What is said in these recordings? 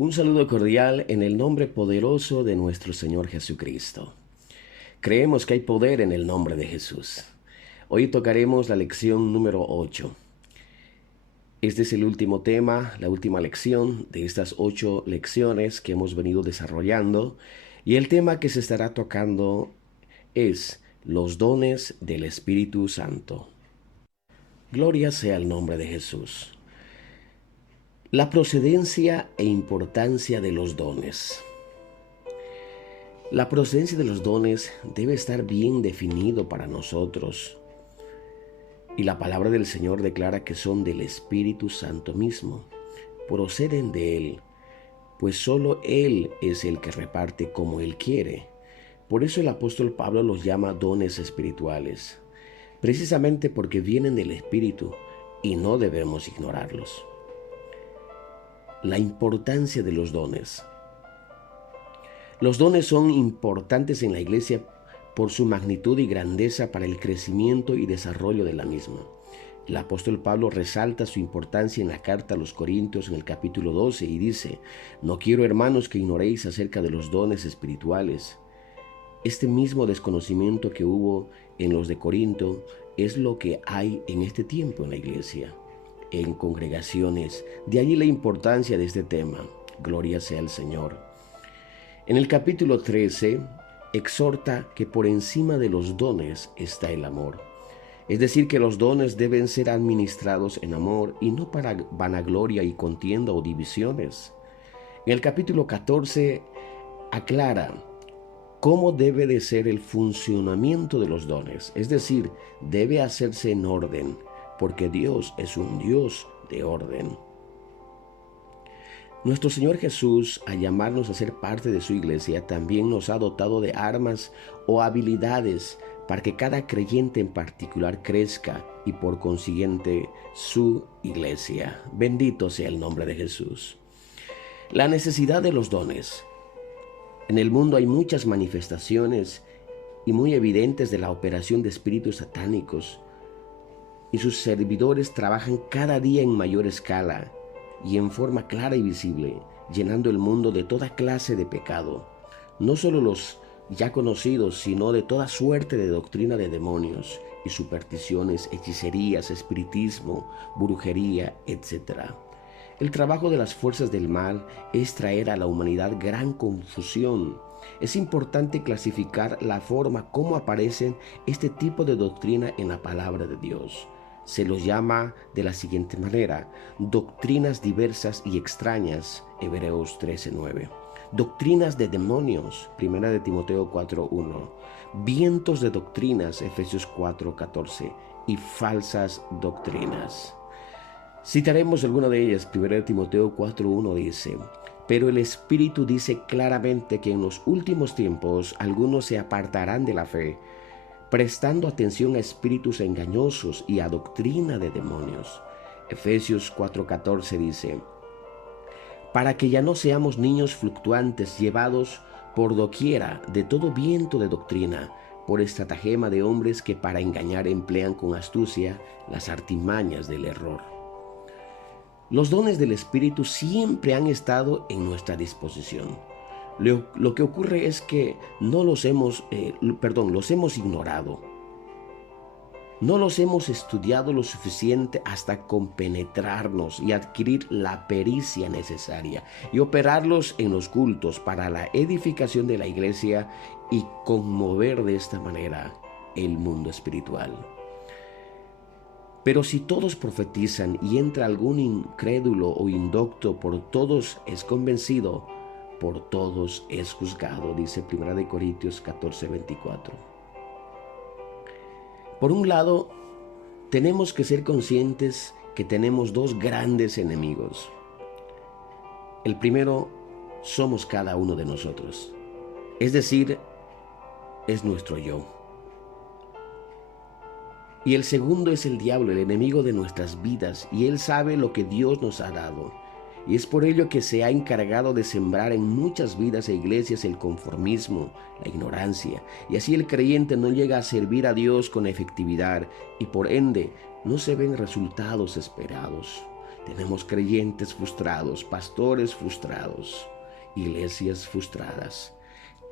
Un saludo cordial en el nombre poderoso de nuestro Señor Jesucristo. Creemos que hay poder en el nombre de Jesús. Hoy tocaremos la lección número 8. Este es el último tema, la última lección de estas 8 lecciones que hemos venido desarrollando. Y el tema que se estará tocando es los dones del Espíritu Santo. Gloria sea el nombre de Jesús. La procedencia e importancia de los dones. La procedencia de los dones debe estar bien definido para nosotros. Y la palabra del Señor declara que son del Espíritu Santo mismo. Proceden de Él, pues solo Él es el que reparte como Él quiere. Por eso el apóstol Pablo los llama dones espirituales, precisamente porque vienen del Espíritu y no debemos ignorarlos. La importancia de los dones. Los dones son importantes en la iglesia por su magnitud y grandeza para el crecimiento y desarrollo de la misma. El apóstol Pablo resalta su importancia en la carta a los Corintios en el capítulo 12 y dice: No quiero, hermanos, que ignoréis acerca de los dones espirituales. Este mismo desconocimiento que hubo en los de Corinto es lo que hay en este tiempo en la iglesia, en congregaciones. De allí la importancia de este tema. Gloria sea al Señor. En el capítulo 13 exhorta que por encima de los dones está el amor. Es decir, que los dones deben ser administrados en amor y no para vanagloria y contienda o divisiones. En el capítulo 14 aclara cómo debe de ser el funcionamiento de los dones. Es decir, debe hacerse en orden, porque Dios es un Dios de orden. Nuestro Señor Jesús, al llamarnos a ser parte de su iglesia, también nos ha dotado de armas o habilidades para que cada creyente en particular crezca y por consiguiente su iglesia. Bendito sea el nombre de Jesús. La necesidad de los dones. En el mundo hay muchas manifestaciones y muy evidentes de la operación de espíritus satánicos, y sus servidores trabajan cada día en mayor escala y en forma clara y visible, llenando el mundo de toda clase de pecado, no solo los ya conocidos, sino de toda suerte de doctrina de demonios y supersticiones, hechicerías, espiritismo, brujería, etc. El trabajo de las fuerzas del mal es traer a la humanidad gran confusión. Es importante clasificar la forma como aparecen este tipo de doctrina en la palabra de Dios. Se los llama de la siguiente manera: doctrinas diversas y extrañas, Hebreos 13:9. Doctrinas de demonios, 1 de Timoteo 4:1. Vientos de doctrinas, Efesios 4:14. Y falsas doctrinas. Citaremos alguna de ellas. 1 de Timoteo 4:1 dice: Pero el Espíritu dice claramente que en los últimos tiempos algunos se apartarán de la fe, prestando atención a espíritus engañosos y a doctrina de demonios. Efesios 4:14 dice: Para que ya no seamos niños fluctuantes, llevados por doquiera de todo viento de doctrina, por estratagema de hombres que para engañar emplean con astucia las artimañas del error. Los dones del Espíritu siempre han estado en nuestra disposición. Lo que ocurre es que no los hemos ignorado. No los hemos estudiado lo suficiente hasta compenetrarnos y adquirir la pericia necesaria y operarlos en los cultos para la edificación de la iglesia y conmover de esta manera el mundo espiritual. Pero si todos profetizan y entra algún incrédulo o indocto, por todos es convencido, por todos es juzgado, dice 1 Corintios 14:24. Por un lado, tenemos que ser conscientes que tenemos dos grandes enemigos. El primero somos cada uno de nosotros, es decir, es nuestro yo. Y el segundo es el diablo, el enemigo de nuestras vidas, y él sabe lo que Dios nos ha dado. Y es por ello que se ha encargado de sembrar en muchas vidas e iglesias el conformismo, la ignorancia, y así el creyente no llega a servir a Dios con efectividad y por ende no se ven resultados esperados. Tenemos creyentes frustrados, pastores frustrados, iglesias frustradas.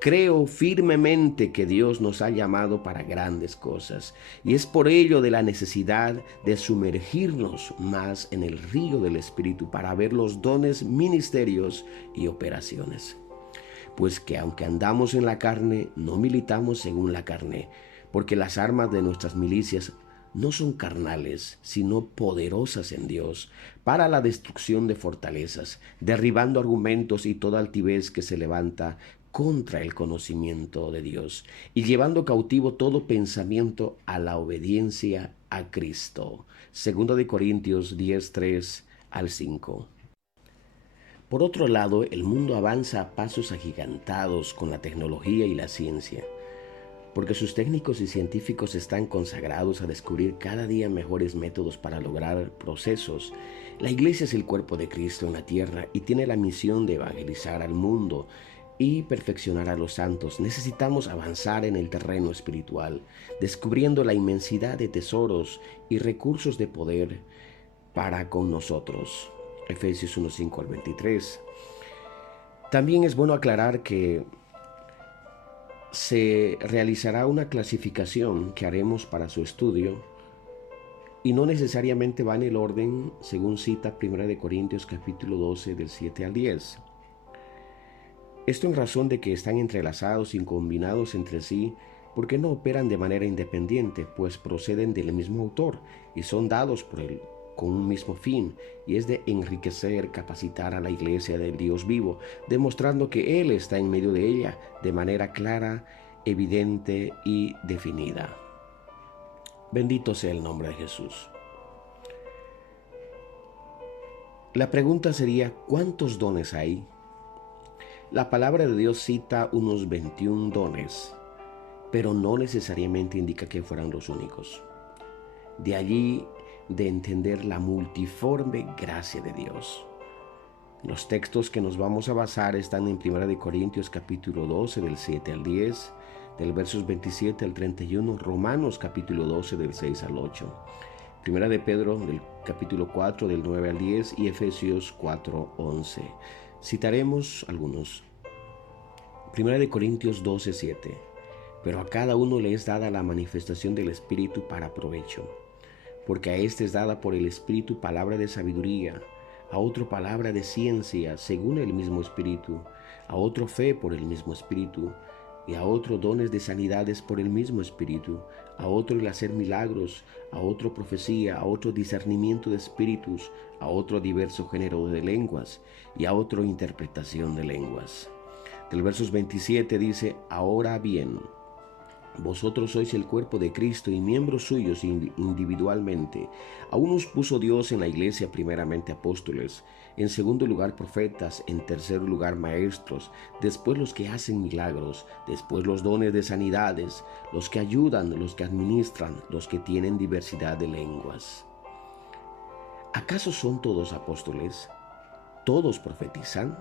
Creo firmemente que Dios nos ha llamado para grandes cosas y es por ello de la necesidad de sumergirnos más en el río del Espíritu para ver los dones, ministerios y operaciones. Pues que aunque andamos en la carne, no militamos según la carne, porque las armas de nuestras milicias no son carnales, sino poderosas en Dios, para la destrucción de fortalezas, derribando argumentos y toda altivez que se levanta contra el conocimiento de Dios, y llevando cautivo todo pensamiento a la obediencia a Cristo. 2 Corintios 10:3 al 5. Por otro lado, el mundo avanza a pasos agigantados con la tecnología y la ciencia, porque sus técnicos y científicos están consagrados a descubrir cada día mejores métodos para lograr procesos. La iglesia es el cuerpo de Cristo en la tierra y tiene la misión de evangelizar al mundo y perfeccionar a los santos. Necesitamos avanzar en el terreno espiritual, descubriendo la inmensidad de tesoros y recursos de poder para con nosotros. Efesios 1:5 al 23. También es bueno aclarar que se realizará una clasificación que haremos para su estudio y no necesariamente va en el orden según cita 1 Corintios capítulo 12 del 7 al 10. Esto en razón de que están entrelazados y combinados entre sí porque no operan de manera independiente, pues proceden del mismo autor y son dados por él con un mismo fin, y es de enriquecer, capacitar a la iglesia del Dios vivo, demostrando que Él está en medio de ella de manera clara, evidente y definida. Bendito sea el nombre de Jesús. La pregunta sería, ¿cuántos dones hay? La palabra de Dios cita unos 21 dones, pero no necesariamente indica que fueran los únicos. De allí de entender la multiforme gracia de Dios. Los textos que nos vamos a basar están en 1 Corintios capítulo 12 del 7 al 10, del versos 27 al 31, Romanos capítulo 12 del 6 al 8, 1 de Pedro del capítulo 4 del 9 al 10 y Efesios 4:11. Citaremos algunos. 1 Corintios 12:7. Pero a cada uno le es dada la manifestación del Espíritu para provecho. Porque a éste es dada por el Espíritu palabra de sabiduría, a otro palabra de ciencia según el mismo Espíritu, a otro fe por el mismo Espíritu, y a otro dones de sanidades por el mismo Espíritu, a otro el hacer milagros, a otro profecía, a otro discernimiento de espíritus, a otro diverso género de lenguas, y a otro interpretación de lenguas. Del versos 27 dice, ahora bien, vosotros sois el cuerpo de Cristo y miembros suyos individualmente. A unos puso Dios en la iglesia primeramente apóstoles, en segundo lugar profetas, en tercer lugar maestros, después los que hacen milagros, después los dones de sanidades, los que ayudan, los que administran, los que tienen diversidad de lenguas. ¿Acaso son todos apóstoles? ¿Todos profetizan?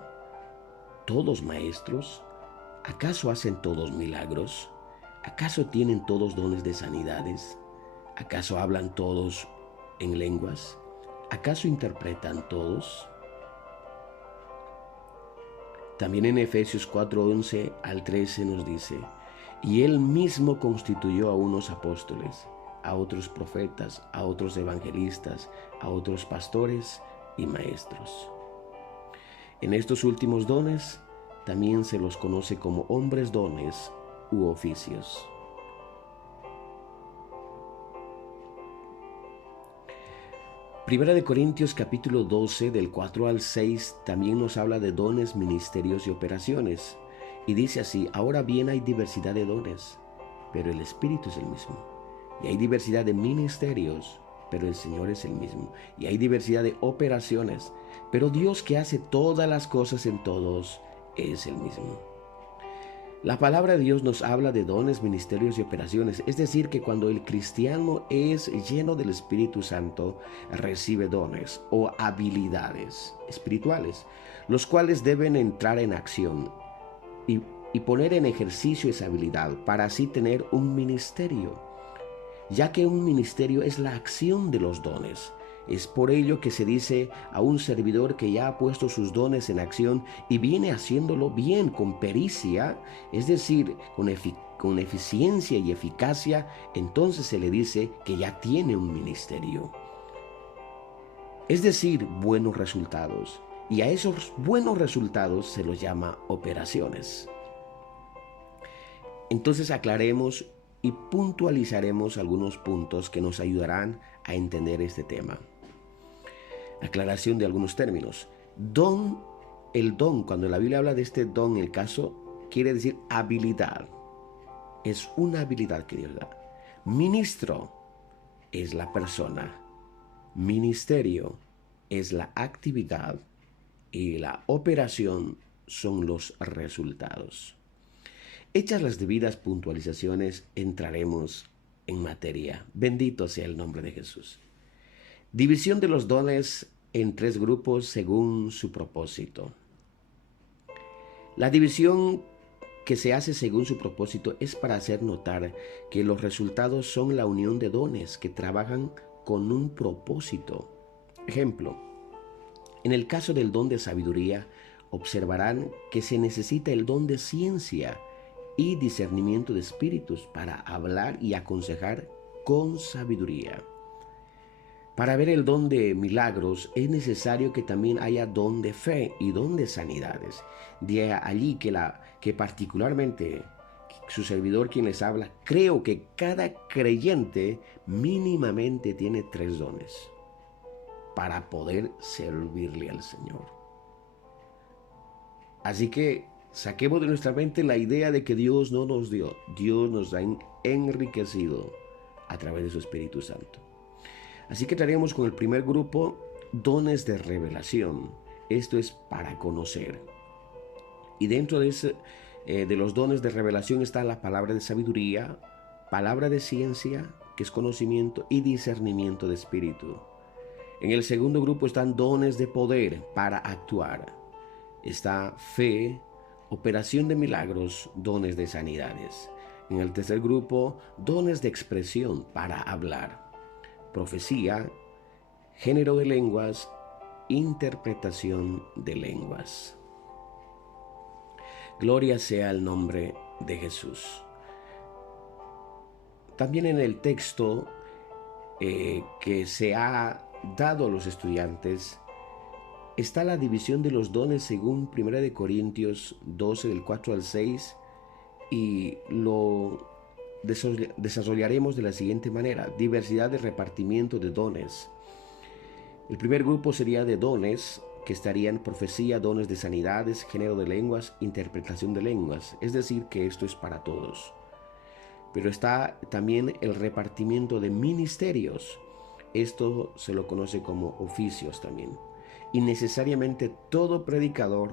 ¿Todos maestros? ¿Acaso hacen todos milagros? ¿Acaso tienen todos dones de sanidades? ¿Acaso hablan todos en lenguas? ¿Acaso interpretan todos? También en Efesios 4:11 al 13 nos dice, y Él mismo constituyó a unos apóstoles, a otros profetas, a otros evangelistas, a otros pastores y maestros. En estos últimos dones también se los conoce como hombres dones u oficios. Primera de Corintios capítulo 12 del 4 al 6 también nos habla de dones, ministerios y operaciones. Y dice así, ahora bien hay diversidad de dones, pero el Espíritu es el mismo. Y hay diversidad de ministerios, pero el Señor es el mismo. Y hay diversidad de operaciones, pero Dios que hace todas las cosas en todos es el mismo. La palabra de Dios nos habla de dones, ministerios y operaciones, es decir, que cuando el cristiano es lleno del Espíritu Santo, recibe dones o habilidades espirituales, los cuales deben entrar en acción y poner en ejercicio esa habilidad para así tener un ministerio, ya que un ministerio es la acción de los dones Es por ello que se dice a un servidor que ya ha puesto sus dones en acción y viene haciéndolo bien, con pericia, es decir, con eficiencia y eficacia, entonces se le dice que ya tiene un ministerio. Es decir, buenos resultados. Y a esos buenos resultados se los llama operaciones. Entonces aclaremos y puntualizaremos algunos puntos que nos ayudarán a entender este tema. Aclaración de algunos términos. Don, el don, cuando la Biblia habla de este don, el caso, quiere decir habilidad. Es una habilidad que Dios da. Ministro es la persona. Ministerio es la actividad y la operación son los resultados. Hechas las debidas puntualizaciones, entraremos en materia. Bendito sea el nombre de Jesús. División de los dones en 3 grupos según su propósito. La división que se hace según su propósito es para hacer notar que los resultados son la unión de dones que trabajan con un propósito. Ejemplo, en el caso del don de sabiduría, observarán que se necesita el don de ciencia y discernimiento de espíritus para hablar y aconsejar con sabiduría. Para ver el don de milagros es necesario que también haya don de fe y don de sanidades. De allí que particularmente su servidor quien les habla, creo que cada creyente mínimamente tiene 3 dones para poder servirle al Señor. Así que saquemos de nuestra mente la idea de que Dios no nos dio, Dios nos ha enriquecido a través de su Espíritu Santo. Así que traeremos con el primer grupo dones de revelación. Esto es para conocer. Y dentro de los dones de revelación está la palabra de sabiduría, palabra de ciencia, que es conocimiento, y discernimiento de espíritu. En el segundo grupo están dones de poder para actuar. Está fe, operación de milagros, dones de sanidades. En el tercer grupo, dones de expresión para hablar. Profecía, género de lenguas, interpretación de lenguas. Gloria sea el nombre de Jesús. También en el texto que se ha dado a los estudiantes está la división de los dones según 1 Corintios 12 del 4 al 6 y lo desarrollaremos de la siguiente manera: diversidad de repartimiento de dones. El primer grupo sería de dones, que estarían profecía, dones de sanidades, género de lenguas, interpretación de lenguas, es decir, que esto es para todos. Pero está también el repartimiento de ministerios. Esto se lo conoce como oficios también. Y necesariamente todo predicador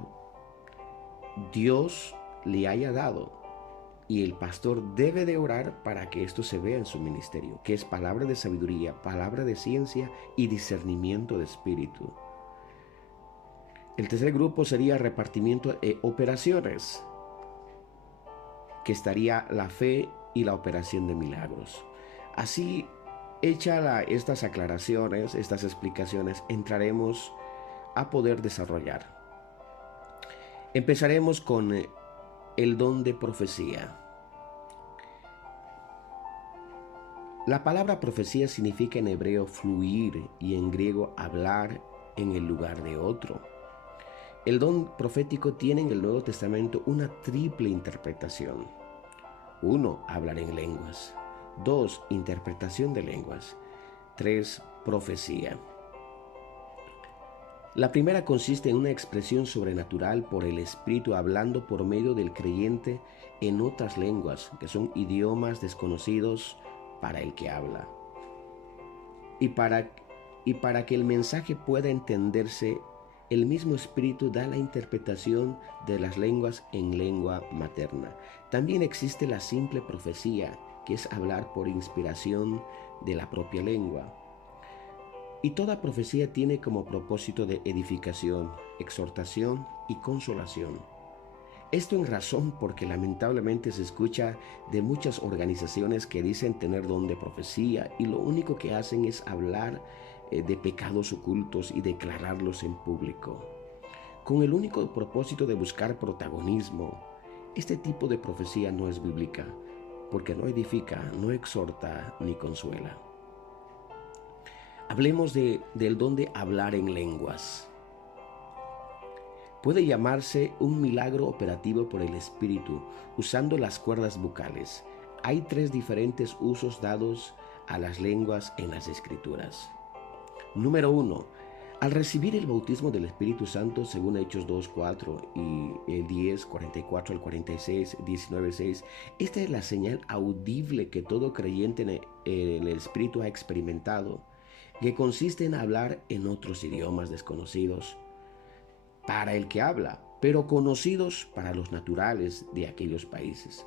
Dios le haya dado. Y el pastor debe de orar para que esto se vea en su ministerio, que es palabra de sabiduría, palabra de ciencia y discernimiento de espíritu. El tercer grupo sería repartimiento de operaciones, que estaría la fe y la operación de milagros. Así, hechas estas aclaraciones, estas explicaciones, entraremos a poder desarrollar. Empezaremos con el don de profecía. La palabra profecía significa en hebreo fluir y en griego hablar en el lugar de otro. El don profético tiene en el Nuevo Testamento una triple interpretación. 1. Hablar en lenguas. 2. Interpretación de lenguas. 3. Profecía. La primera consiste en una expresión sobrenatural por el Espíritu hablando por medio del creyente en otras lenguas, que son idiomas desconocidos para el que habla. Y para que el mensaje pueda entenderse, el mismo Espíritu da la interpretación de las lenguas en lengua materna. También existe la simple profecía, que es hablar por inspiración de la propia lengua. Y toda profecía tiene como propósito de edificación, exhortación y consolación. Esto en razón porque lamentablemente se escucha de muchas organizaciones que dicen tener don de profecía y lo único que hacen es hablar de pecados ocultos y declararlos en público. Con el único propósito de buscar protagonismo, este tipo de profecía no es bíblica, porque no edifica, no exhorta ni consuela. Hablemos del don de hablar en lenguas. Puede llamarse un milagro operativo por el Espíritu, usando las cuerdas vocales. Hay 3 diferentes usos dados a las lenguas en las Escrituras. Número 1. Al recibir el bautismo del Espíritu Santo, según Hechos 2:4 y 10:44 al 46, 19:6, esta es la señal audible que todo creyente en el Espíritu ha experimentado, que consiste en hablar en otros idiomas desconocidos para el que habla, pero conocidos para los naturales de aquellos países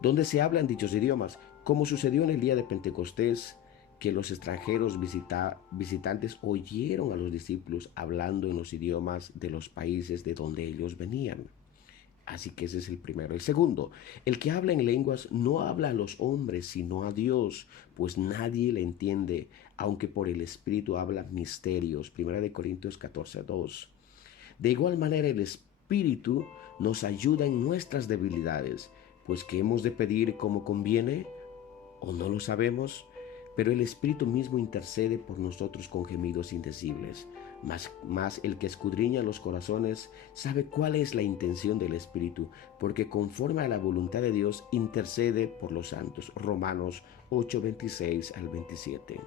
donde se hablan dichos idiomas, como sucedió en el día de Pentecostés, que los extranjeros visitantes oyeron a los discípulos hablando en los idiomas de los países de donde ellos venían. Así que ese es el primero. El segundo, el que habla en lenguas no habla a los hombres, sino a Dios, pues nadie le entiende, aunque por el Espíritu habla misterios. 1 Corintios 14:2. De igual manera, el Espíritu nos ayuda en nuestras debilidades, pues que hemos de pedir como conviene o no lo sabemos, pero el Espíritu mismo intercede por nosotros con gemidos indecibles. Mas el que escudriña los corazones sabe cuál es la intención del Espíritu, porque conforme a la voluntad de Dios intercede por los santos. Romanos 8:26 al 27.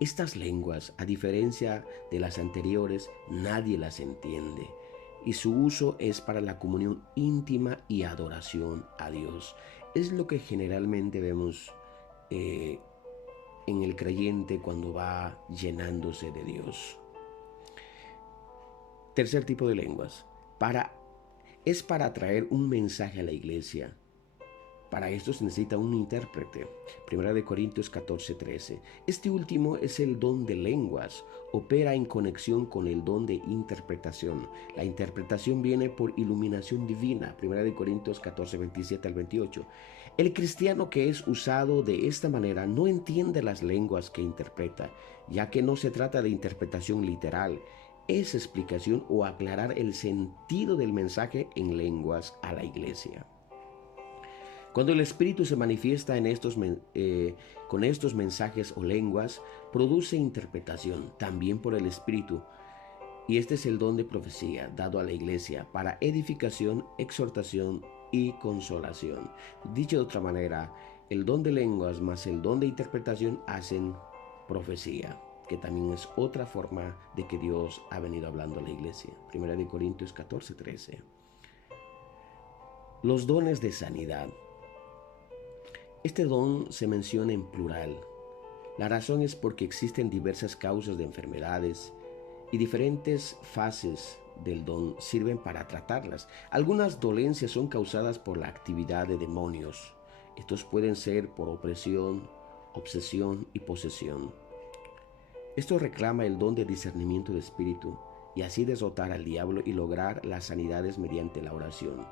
Estas lenguas, a diferencia de las anteriores, nadie las entiende, y su uso es para la comunión íntima y adoración a Dios. Es lo que generalmente vemos en el creyente cuando va llenándose de Dios. Tercer tipo de lenguas. Es para traer un mensaje a la iglesia. Para esto se necesita un intérprete. 1 Corintios 14:13. Este último es el don de lenguas. Opera en conexión con el don de interpretación. La interpretación viene por iluminación divina. 1 Corintios 14:27 al 28. El cristiano que es usado de esta manera no entiende las lenguas que interpreta, ya que no se trata de interpretación literal. Es explicación o aclarar el sentido del mensaje en lenguas a la iglesia. Cuando el Espíritu se manifiesta con estos mensajes o lenguas, produce interpretación también por el Espíritu. Y este es el don de profecía dado a la iglesia para edificación, exhortación y consolación. Dicho de otra manera, el don de lenguas más el don de interpretación hacen profecía, que también es otra forma de que Dios ha venido hablando a la iglesia. 1 Corintios 14:13. Los dones de sanidad. Este don se menciona en plural. La razón es porque existen diversas causas de enfermedades y diferentes fases del don sirven para tratarlas. Algunas dolencias son causadas por la actividad de demonios. Estos pueden ser por opresión, obsesión y posesión. Esto reclama el don de discernimiento de espíritu y así derrotar al diablo y lograr las sanidades mediante la oración.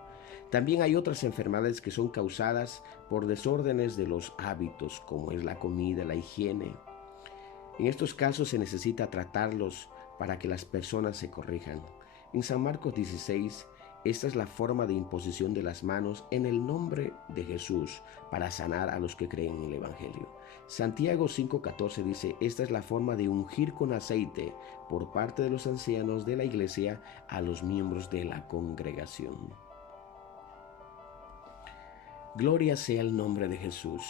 También hay otras enfermedades que son causadas por desórdenes de los hábitos, como es la comida, la higiene. En estos casos se necesita tratarlos para que las personas se corrijan. En San Marcos 16, esta es la forma de imposición de las manos en el nombre de Jesús para sanar a los que creen en el Evangelio. Santiago 5:14 dice, esta es la forma de ungir con aceite por parte de los ancianos de la iglesia a los miembros de la congregación. Gloria sea el nombre de Jesús.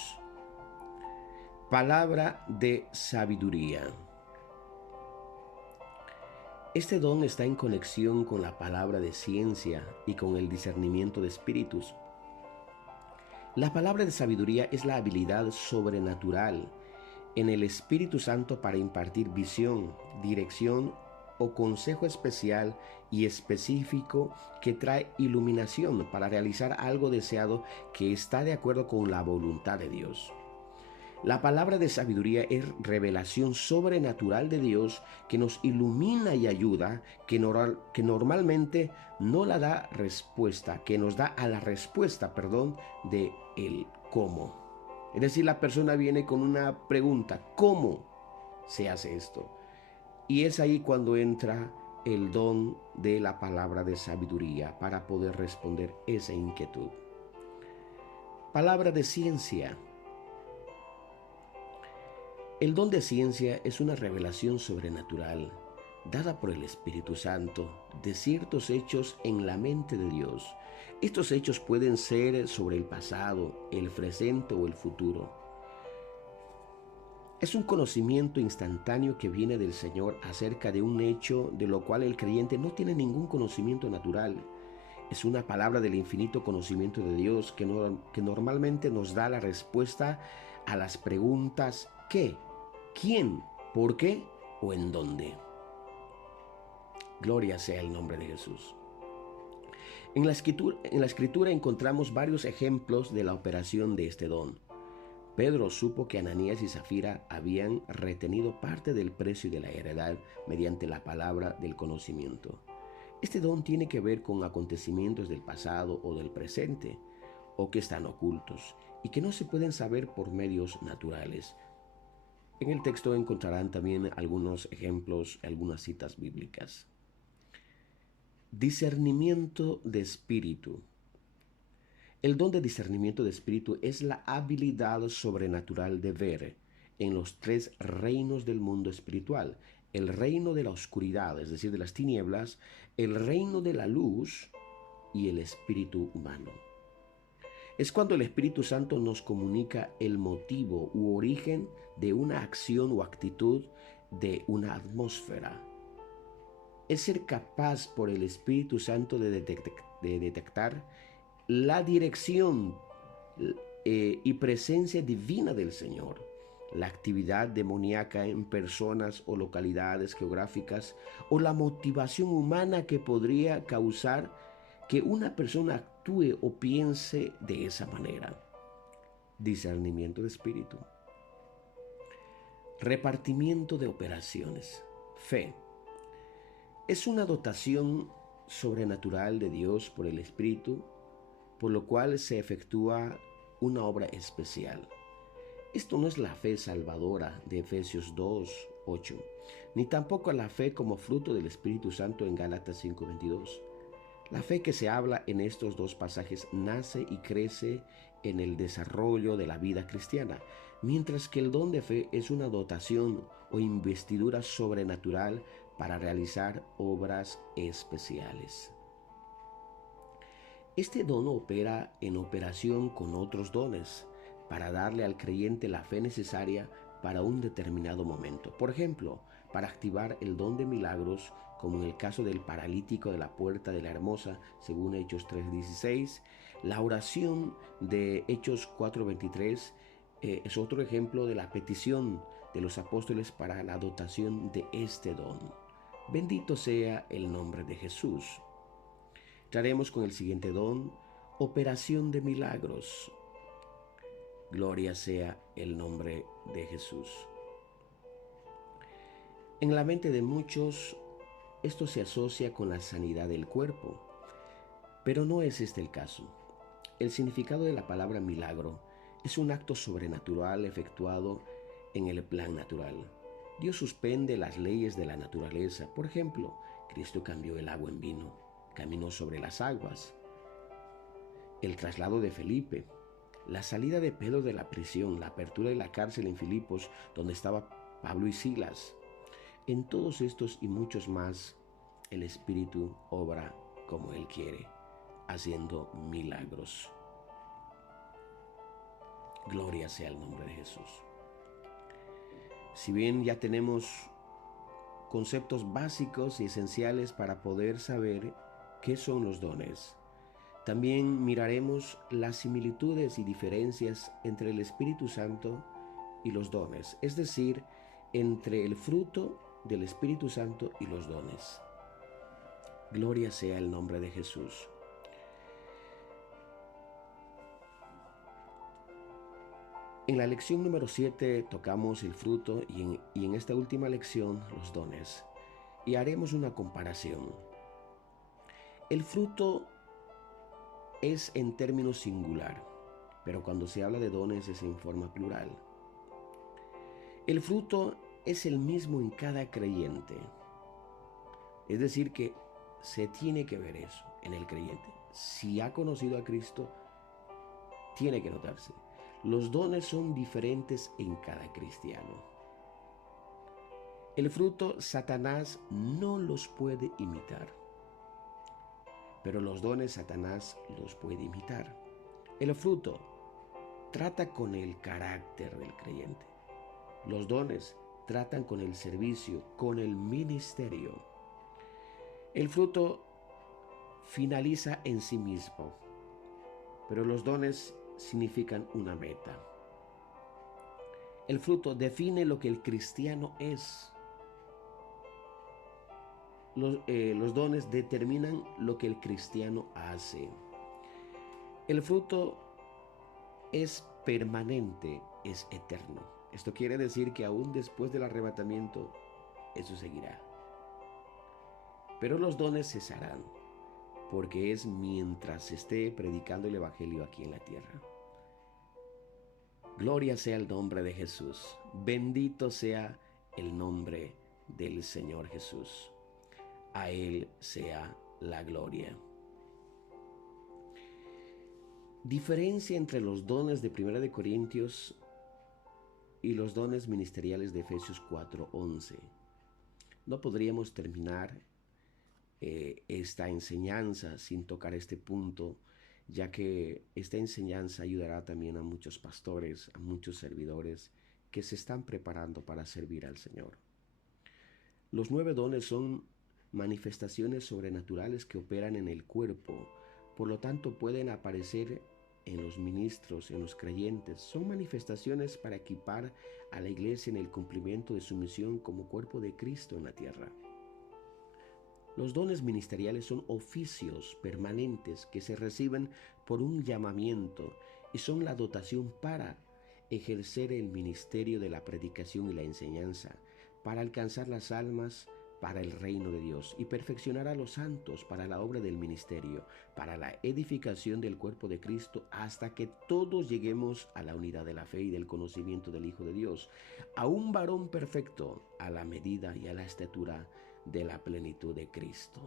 Palabra de sabiduría. Este don está en conexión con la palabra de ciencia y con el discernimiento de espíritus. La palabra de sabiduría es la habilidad sobrenatural en el Espíritu Santo para impartir visión, dirección o consejo especial y específico que trae iluminación para realizar algo deseado que está de acuerdo con la voluntad de Dios. La palabra de sabiduría es revelación sobrenatural de Dios que nos ilumina y ayuda, que normalmente no la da respuesta, que nos da a la respuesta, de el cómo. Es decir, la persona viene con una pregunta, ¿cómo? se hace esto. Y es ahí cuando entra el don de la palabra de sabiduría para poder responder esa inquietud. Palabra de ciencia. El don de ciencia es una revelación sobrenatural dada por el Espíritu Santo de ciertos hechos en la mente de Dios. Estos hechos pueden ser sobre el pasado, el presente o el futuro. Es un conocimiento instantáneo que viene del Señor acerca de un hecho de lo cual el creyente no tiene ningún conocimiento natural. Es una palabra del infinito conocimiento de Dios que normalmente nos da la respuesta a las preguntas ¿qué?, ¿quién?, ¿por qué? ¿O en dónde? Gloria sea el nombre de Jesús. En la escritura encontramos varios ejemplos de la operación de este don. Pedro supo que Ananías y Zafira habían retenido parte del precio de la heredad mediante la palabra del conocimiento. Este don tiene que ver con acontecimientos del pasado o del presente, o que están ocultos y que no se pueden saber por medios naturales. En el texto encontrarán también algunos ejemplos, algunas citas bíblicas. Discernimiento de espíritu. El don de discernimiento de espíritu es la habilidad sobrenatural de ver en los tres reinos del mundo espiritual: el reino de la oscuridad, es decir, de las tinieblas, el reino de la luz y el espíritu humano. Es cuando el Espíritu Santo nos comunica el motivo u origen de una acción o actitud de una atmósfera. Es ser capaz por el Espíritu Santo de detectar la dirección y presencia divina del Señor, la actividad demoníaca en personas o localidades geográficas, o la motivación humana que podría causar que una persona actúe o piense de esa manera. Discernimiento de espíritu. Repartimiento de operaciones. Fe. Es una dotación sobrenatural de Dios por el Espíritu, por lo cual se efectúa una obra especial. Esto no es la fe salvadora de Efesios 2:8, ni tampoco la fe como fruto del Espíritu Santo en Gálatas 5:22. La fe que se habla en estos dos pasajes nace y crece en el desarrollo de la vida cristiana, mientras que el don de fe es una dotación o investidura sobrenatural para realizar obras especiales. Este don opera en operación con otros dones para darle al creyente la fe necesaria para un determinado momento. Por ejemplo, para activar el don de milagros, como en el caso del paralítico de la puerta de la Hermosa, según Hechos 3:16. La oración de Hechos 4:23 es otro ejemplo de la petición de los apóstoles para la dotación de este don. Bendito sea el nombre de Jesús. Entraremos con el siguiente don: operación de milagros. Gloria sea el nombre de Jesús. En la mente de muchos, esto se asocia con la sanidad del cuerpo, pero no es este el caso. El significado de la palabra milagro es un acto sobrenatural efectuado en el plan natural. Dios suspende las leyes de la naturaleza. Por ejemplo, Cristo cambió el agua en vino, caminó sobre las aguas. El traslado de Felipe, la salida de Pedro de la prisión, la apertura de la cárcel en Filipos, donde estaba Pablo y Silas. En todos estos y muchos más, el Espíritu obra como Él quiere, haciendo milagros. Gloria sea el nombre de Jesús. Si bien ya tenemos conceptos básicos y esenciales para poder saber qué son los dones, también miraremos las similitudes y diferencias entre el Espíritu Santo y los dones, es decir, entre el fruto del Espíritu Santo y los dones. Gloria sea el nombre de Jesús. En la lección número 7 tocamos el fruto y en esta última lección los dones. Y haremos una comparación. El fruto es en términos singular, pero cuando se habla de dones es en forma plural. El fruto es el mismo en cada creyente. Es decir, que se tiene que ver eso en el creyente. Si ha conocido a Cristo, tiene que notarse. Los dones son diferentes en cada cristiano. El fruto, Satanás no los puede imitar, pero los dones Satanás los puede imitar. El fruto trata con el carácter del creyente. Los dones tratan con el servicio, con el ministerio. El fruto finaliza en sí mismo, pero los dones significan una meta. El fruto define lo que el cristiano es. Los dones determinan lo que el cristiano hace. El fruto es permanente, es eterno. Esto quiere decir que aún después del arrebatamiento, eso seguirá. Pero los dones cesarán, porque es mientras se esté predicando el Evangelio aquí en la tierra. Gloria sea el nombre de Jesús. Bendito sea el nombre del Señor Jesús. A Él sea la gloria. Diferencia entre los dones de 1 de Corintios y los dones ministeriales de Efesios 4:11. No podríamos terminar esta enseñanza sin tocar este punto, ya que esta enseñanza ayudará también a muchos pastores, a muchos servidores que se están preparando para servir al Señor. Los 9 dones son manifestaciones sobrenaturales que operan en el cuerpo, por lo tanto pueden aparecer en los ministros, en los creyentes. Son manifestaciones para equipar a la iglesia en el cumplimiento de su misión como cuerpo de Cristo en la tierra. Los dones ministeriales son oficios permanentes que se reciben por un llamamiento y son la dotación para ejercer el ministerio de la predicación y la enseñanza, para alcanzar las almas para el reino de Dios y perfeccionar a los santos para la obra del ministerio, para la edificación del cuerpo de Cristo, hasta que todos lleguemos a la unidad de la fe y del conocimiento del Hijo de Dios, a un varón perfecto, a la medida y a la estatura de la plenitud de Cristo.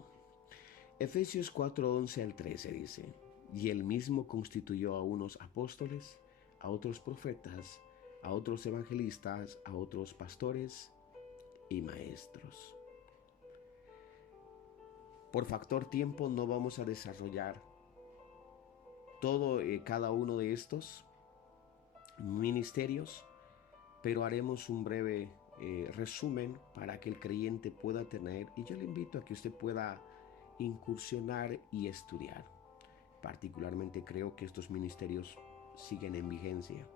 Efesios 4:11 al 13 dice: y él mismo constituyó a unos apóstoles, a otros profetas, a otros evangelistas, a otros pastores y maestros. Por factor tiempo no vamos a desarrollar cada uno de estos ministerios, pero haremos un breve resumen para que el creyente pueda tener, y yo le invito a que usted pueda incursionar y estudiar. Particularmente creo que estos ministerios siguen en vigencia.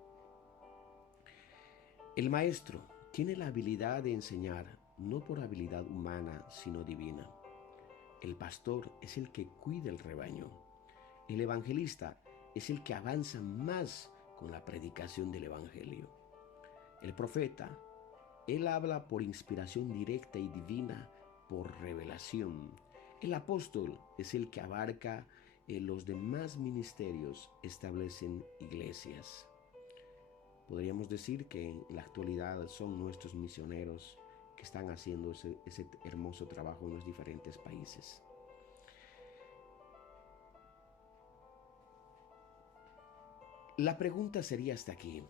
El maestro tiene la habilidad de enseñar, no por habilidad humana, sino divina. El pastor es el que cuida el rebaño. El evangelista es el que avanza más con la predicación del evangelio. El profeta, él habla por inspiración directa y divina, por revelación. El apóstol es el que abarca los demás ministerios, establecen iglesias. Podríamos decir que en la actualidad son nuestros misioneros que están haciendo ese hermoso trabajo en los diferentes países. La pregunta sería hasta aquí: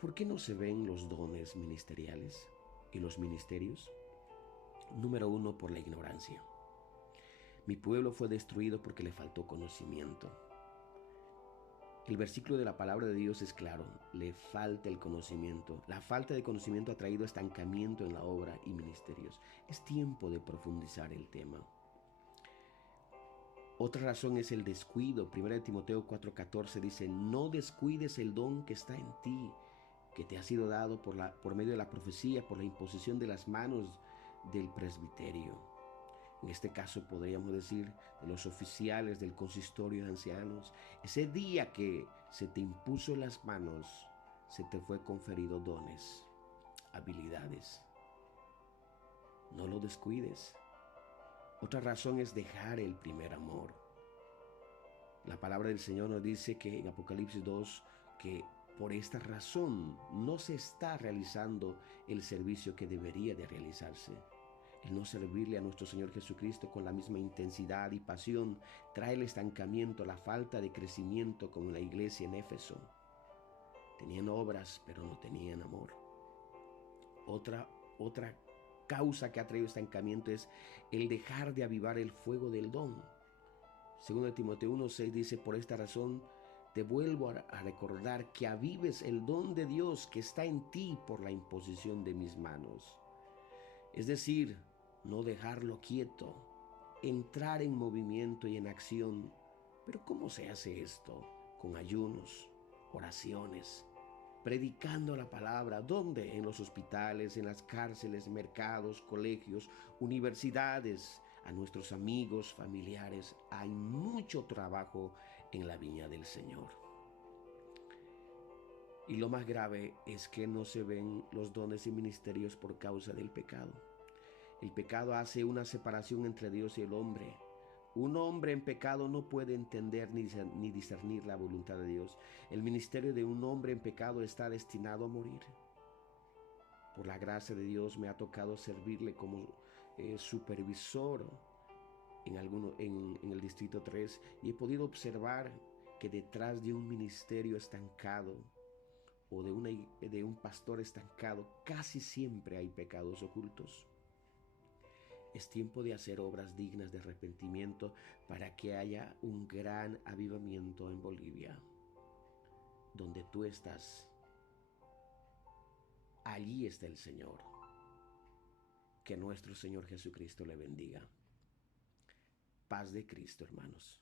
¿por qué no se ven los dones ministeriales y los ministerios? Número 1, por la ignorancia. Mi pueblo fue destruido porque le faltó conocimiento. El versículo de la palabra de Dios es claro: le falta el conocimiento. La falta de conocimiento ha traído estancamiento en la obra y ministerios. Es tiempo de profundizar el tema. Otra razón es el descuido. 1 Timoteo 4:14 dice: no descuides el don que está en ti, que te ha sido dado por medio de la profecía, por la imposición de las manos del presbiterio. En este caso podríamos decir de los oficiales del consistorio de ancianos. Ese día que se te impuso las manos, se te fue conferido dones, habilidades. No lo descuides. Otra razón es dejar el primer amor. La palabra del Señor nos dice que en Apocalipsis 2, que Por esta razón no se está realizando el servicio que debería de realizarse. El no servirle a nuestro Señor Jesucristo con la misma intensidad y pasión trae el estancamiento, la falta de crecimiento como en la iglesia en Éfeso. Tenían obras, pero no tenían amor. Otra causa que ha traído estancamiento es el dejar de avivar el fuego del don. Segundo Timoteo 1:6 dice, por esta razón te vuelvo a recordar que avives el don de Dios que está en ti por la imposición de mis manos. Es decir, no dejarlo quieto, entrar en movimiento y en acción. Pero ¿cómo se hace esto? Con ayunos, oraciones, predicando la palabra. ¿Dónde? En los hospitales, en las cárceles, mercados, colegios, universidades. A nuestros amigos, familiares, hay mucho trabajo en la viña del Señor. Y lo más grave es que no se ven los dones y ministerios por causa del pecado. El pecado hace una separación entre Dios y el hombre. Un hombre en pecado no puede entender ni discernir la voluntad de Dios. El ministerio de un hombre en pecado está destinado a morir. Por la gracia de Dios me ha tocado servirle como supervisor en el Distrito 3 y he podido observar que detrás de un ministerio estancado o de un pastor estancado casi siempre hay pecados ocultos. Es tiempo de hacer obras dignas de arrepentimiento para que haya un gran avivamiento en Bolivia. Donde tú estás, allí está el Señor. Que nuestro Señor Jesucristo le bendiga. Paz de Cristo, hermanos.